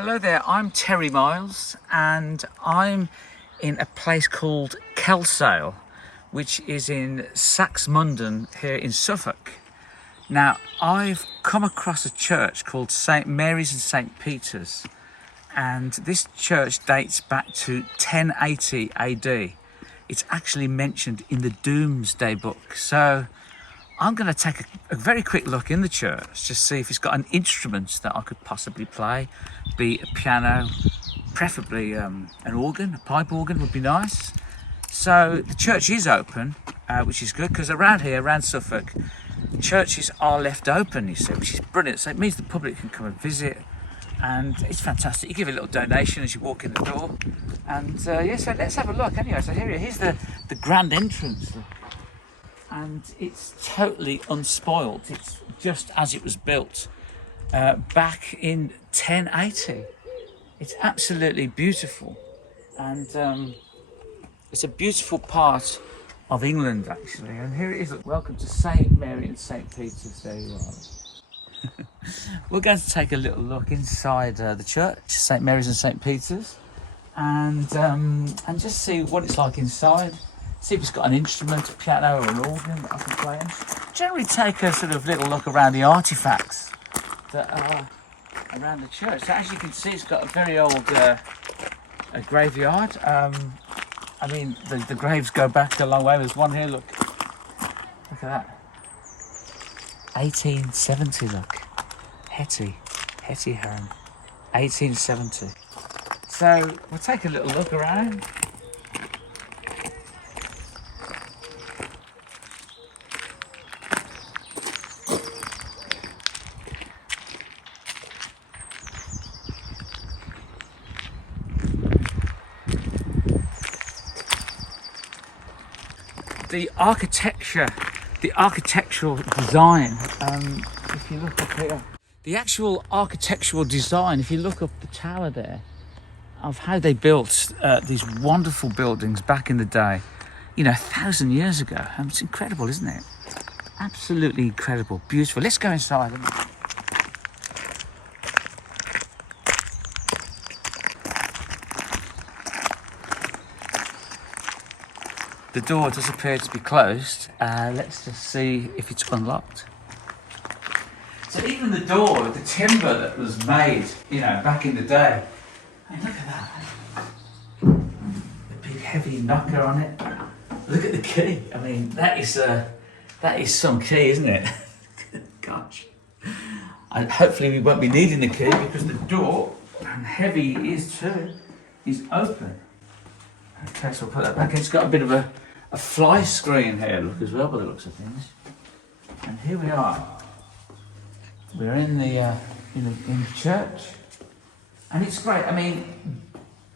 Hello there, I'm Terry Miles and I'm in a place called Kelsale, which is in Saxmundham here in Suffolk. Now, I've come across a church called St Mary's and St Peter's, and this church dates back to 1080 AD. It's actually mentioned in the Domesday book. So I'm going to take a very quick look in the church to see if it's got an instrument that I could possibly play, be a piano, preferably an organ, a pipe organ would be nice. So the church is open, which is good, because around here, around Suffolk, churches are left open, you see, which is brilliant. So it means the public can come and visit, and it's fantastic. You give a little donation as you walk in the door, and yeah, so let's have a look anyway. So here's the grand entrance. And it's totally unspoilt. It's just as it was built back in 1080. It's absolutely beautiful, and it's a beautiful part of England actually. And here it is. Welcome to St Mary and St Peter's. There you are. We're going to take a little look inside the church, St Mary's and St Peter's, and just see what it's like inside. See if it's got an instrument, a piano or an organ that I can play in. Generally take a sort of little look around the artefacts that are around the church. So as you can see, it's got a very old a graveyard. I mean, the graves go back a long way. There's one here, look at that. 1870, look. Hetty home. 1870. So we'll take a little look around. The architectural design, if you look up here, the actual architectural design, if you look up the tower there, of how they built these wonderful buildings back in the day, 1,000 years ago. It's incredible, isn't it? Absolutely incredible, beautiful. Let's go inside. The door does appear to be closed. Let's just see if it's unlocked. So even the door, the timber that was made, back in the day. I mean, look at that. The big heavy knocker on it. Look at the key. I mean, that is some key, isn't it? Gosh. And hopefully we won't be needing the key because the door, and heavy it is too, is open. Okay, so I'll put that back in. It's got a bit of a fly screen here, look, as well, by the looks of things. And here we are. We're in the church, and it's great. I mean,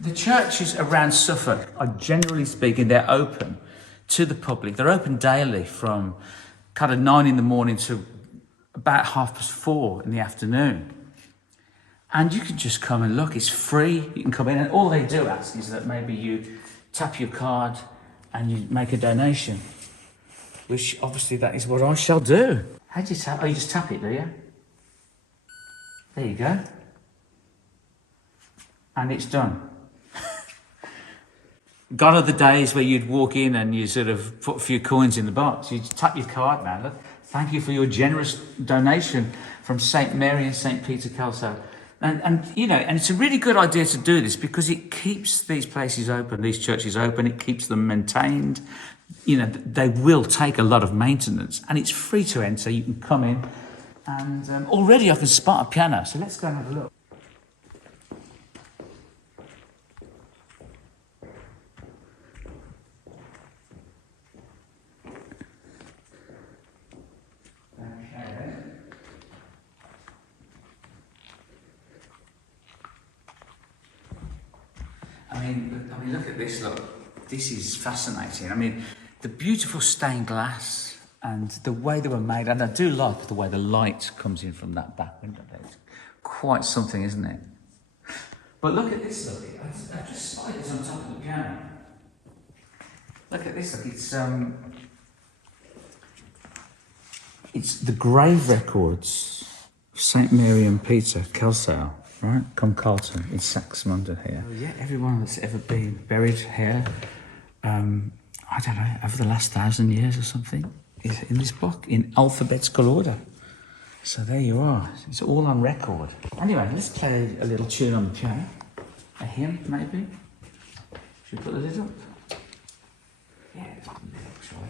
the churches around Suffolk are, generally speaking, they're open to the public. They're open daily from kind of 9 in the morning to about 4:30 in the afternoon. And you can just come and look. It's free. You can come in, and all they do ask is that maybe you tap your card and you make a donation, which obviously that is what I shall do. How do you tap? Oh, you just tap it, do you? There you go. And it's done. Gone are the days where you'd walk in and you sort of put a few coins in the box. You just tap your card, man. Look, thank you for your generous donation from St Mary and St Peter Kelsale. And it's a really good idea to do this because it keeps these places open, these churches open, it keeps them maintained. They will take a lot of maintenance, and it's free to enter. You can come in, and already I can spot a piano, so let's go and have a look. I mean, look at this, look. This is fascinating. I mean, the beautiful stained glass and the way they were made, and I do like the way the light comes in from that back window there. It's quite something, isn't it? But look at this, look. I've just spotted this on top of the piano. Look at this, look. It's the grave records of St Mary and Peter Kelsale. right? Come Carlton in Saxmundham here. Yeah, everyone that's ever been buried here, I don't know, over the last 1,000 years or something, is in this book in alphabetical order. So there you are. It's all on record. Anyway, let's play a little tune on the piano. A hymn, maybe. Should we put the lid up? Yeah, let's put the lid up, shall we?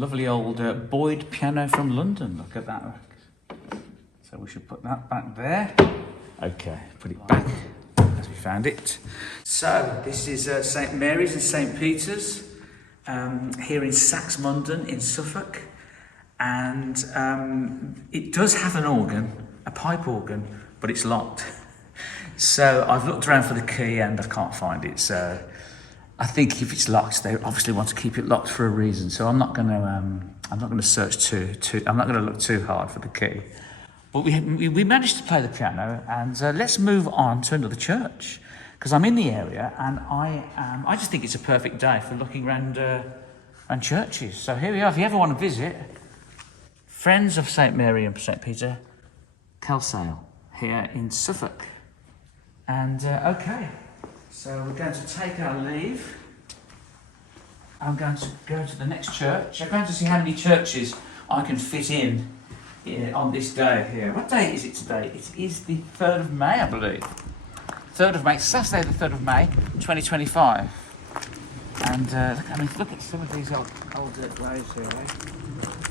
lovely old Boyd piano from London. Look at that. So we should put that back there. Okay, put it back as we found it. So this is St Mary's and St Peter's here in Saxmundham in Suffolk. And it does have an organ, a pipe organ, but it's locked. So I've looked around for the key and I can't find it. So I think if it's locked, they obviously want to keep it locked for a reason. So I'm not going to search too. I'm not going to look too hard for the key. But we managed to play the piano, and let's move on to another church because I'm in the area and I just think it's a perfect day for looking around churches. So here we are. If you ever want to visit, Friends of St Mary and St Peter, Kelsale, here in Suffolk. And okay, so we're going to take our leave. I'm going to go to the next church. I'm going to see how many churches I can fit in on this day here. What day is it today? It is the 3rd of May, I believe. 3rd of May, Saturday the 3rd of May, 2025. And look at some of these old graves here, eh?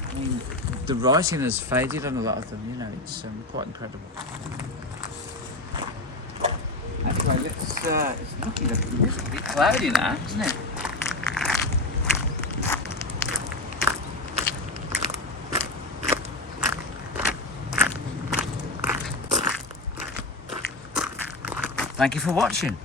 I mean, the writing has faded on a lot of them, you know, it's quite incredible. Anyway, it's looking a bit cloudy now, isn't it? Thank you for watching.